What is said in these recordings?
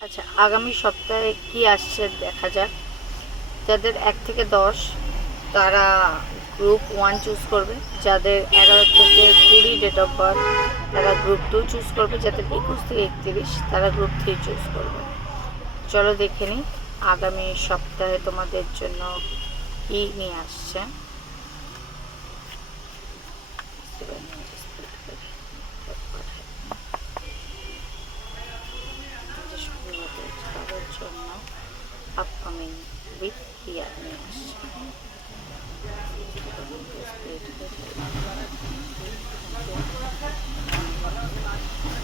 আচ্ছা, আগামী সপ্তাহে কি আসছে দেখা যাক। যাদের 1 থেকে 10 তারা গ্রুপ 1 চুজ করবে, যাদের 11 থেকে 20 ডেট অফ বার্থ তারা গ্রুপ 2 চুজ করবে, যাদের 21 থেকে 31 তারা গ্রুপ 3 চুজ করবে। চলো দেখে নিই আগামী সপ্তাহে তোমাদের জন্য কি নিয়ে আসছে। তাদের জন্য আপকামিং উইক কি নিয়ে আসছে।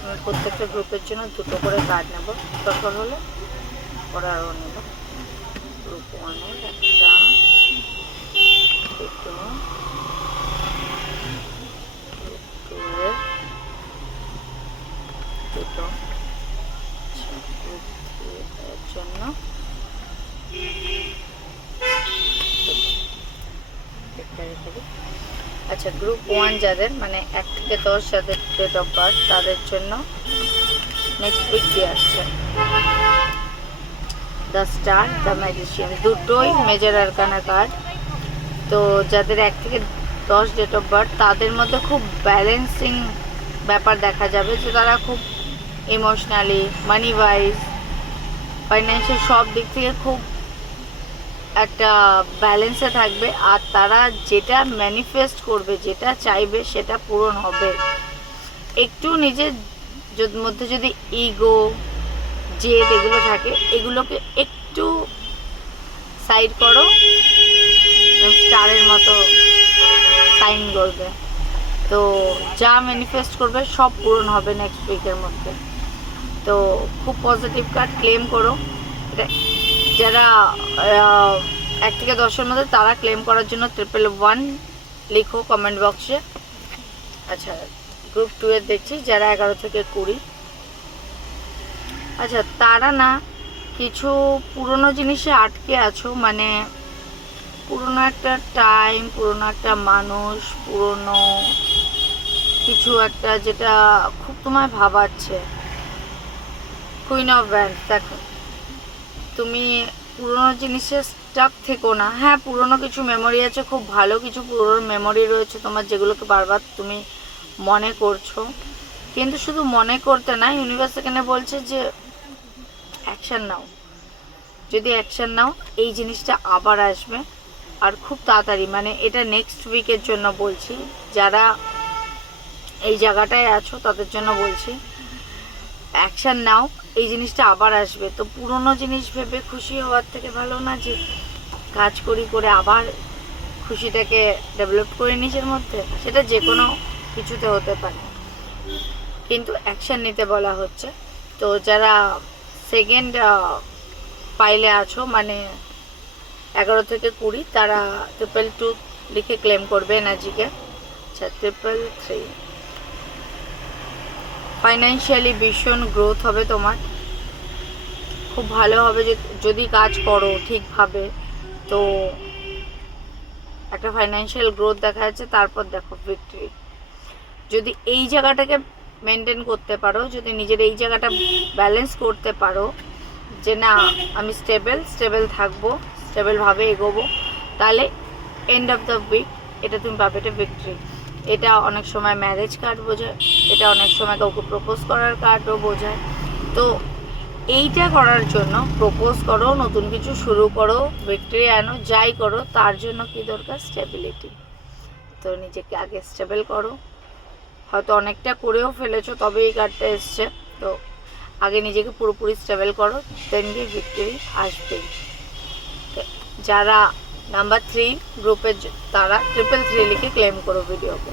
আমি প্রত্যেকটা গ্রুপের জন্য 2টো করে কার্ড নেব, দরকার হলে ওরা আরও নেব। গ্রুপ 1-এর একটা, 2, গ্রুপ 2-এর 2টো, গ্রুপ 3-এর জন্য আচ্ছা, গ্রুপ 1 যাদের মানে 1 থেকে 10 যাদের ডেট অফ বার্থ তাদের জন্য নেক্সট উইক দিয়ে আসছে দ্য স্টার, দ্য ম্যাজিশিয়ান, দুটোই মেজর আরকানা কার্ড। তো যাদের 1 থেকে 10 ডেট অফ বার্থ তাদের মধ্যে খুব ব্যালেন্সিং ব্যাপার দেখা যাবে, যে তারা খুব ইমোশনালি, মানি ওয়াইজ, ফাইন্যান্সিয়াল সব দিক থেকে খুব একটা ব্যালেন্সে থাকবে। আর তারা যেটা ম্যানিফেস্ট করবে, যেটা চাইবে সেটা পূরণ হবে। একটু নিজের মধ্যে যদি ইগো, জেদ এগুলো থাকে, এগুলোকে একটু সাইড করো, স্টারের মতো সাইন করবে। তো যা ম্যানিফেস্ট করবে সব পূরণ হবে নেক্সট উইকের মধ্যে। তো খুব পজিটিভ কার্ড, ক্লেম করো। এটা যারা 1 থেকে 10-এর মধ্যে তারা ক্লেম করার জন্য 111 লিখো কমেন্ট বক্সে। আচ্ছা, গ্রুপ 2-এর দেখছি যারা 11 থেকে 20। আচ্ছা, তারা না কিছু পুরনো জিনিসে আটকে আছো, মানে পুরনো একটা টাইম, পুরনো একটা মানুষ, পুরনো কিছু একটা যেটা খুব তোমায় ভাবাচ্ছে। কুইন অফ ওয়ান্ডস, দেখো তুমি পুরনো জিনিসে স্টাক থেকো না। হ্যাঁ, পুরনো কিছু মেমোরি আছে, খুব ভালো কিছু পুরনো মেমোরি রয়েছে তোমার, যেগুলোকে বারবার তুমি মনে করছো। কিন্তু শুধু মনে করতে না, ইউনিভার্স এখানে বলছে যে অ্যাকশান নাও। যদি অ্যাকশান নাও এই জিনিসটা আবার আসবে, আর খুব তাড়াতাড়ি। মানে এটা নেক্সট উইকের জন্য বলছি, যারা এই জায়গাটায় আছো তাদের জন্য বলছি অ্যাকশান নাও, এই জিনিসটা আবার আসবে। তো পুরনো জিনিস ভেবে খুশি হওয়ার থেকে ভালো না যে কাজ করে আবার খুশিটাকে ডেভেলপ করে নিজের মধ্যে, সেটা যে কোনো কিছুতে হতে পারে, কিন্তু অ্যাকশান নিতে বলা হচ্ছে। তো যারা সেকেন্ড পাইলে আছো, মানে 11 থেকে 20, তারা 222 লিখে ক্লেম করবে এনার্জিকে। আচ্ছা, 333, ফাইন্যান্সিয়ালি ভীষণ গ্রোথ হবে তোমার, খুব ভালো হবে যদি কাজ করো ঠিকভাবে। তো একটা ফাইন্যান্সিয়াল গ্রোথ দেখা যাচ্ছে। তারপর দেখো ভিক্টরি, যদি এই জায়গাটাকে মেনটেন করতে পারো, যদি নিজের এই জায়গাটা ব্যালেন্স করতে পারো যে না আমি স্টেবল থাকবো, স্টেবলভাবে এগোবো, তাহলে এন্ড অফ দ্য উইক এটা তুমি পাবে, এটা ভিক্টরি। এটা অনেক সময় ম্যারেজ কার্ড বোঝায়, এটা অনেক সময় কাউকে প্রপোজ করার কার্ডও বোঝায়। তো এইটা করার জন্য প্রপোজ করো, নতুন কিছু শুরু করো, ভিক্টরি আনো, যাই করো, তার জন্য কি দরকার? স্টেবিলিটি। তো নিজেকে আগে স্টেবল করো, হয়তো অনেকটা করেও ফেলেছো তবে এই কার্ডটা এসছে। তো আগে নিজেকে পুরোপুরি স্টেবল করো, দেন গিয়ে ভিক্টরি আসবেই। যারা নাম্বার 3 গ্রুপের তারা 333 লিখে ক্লেম করো ভিডিওকে।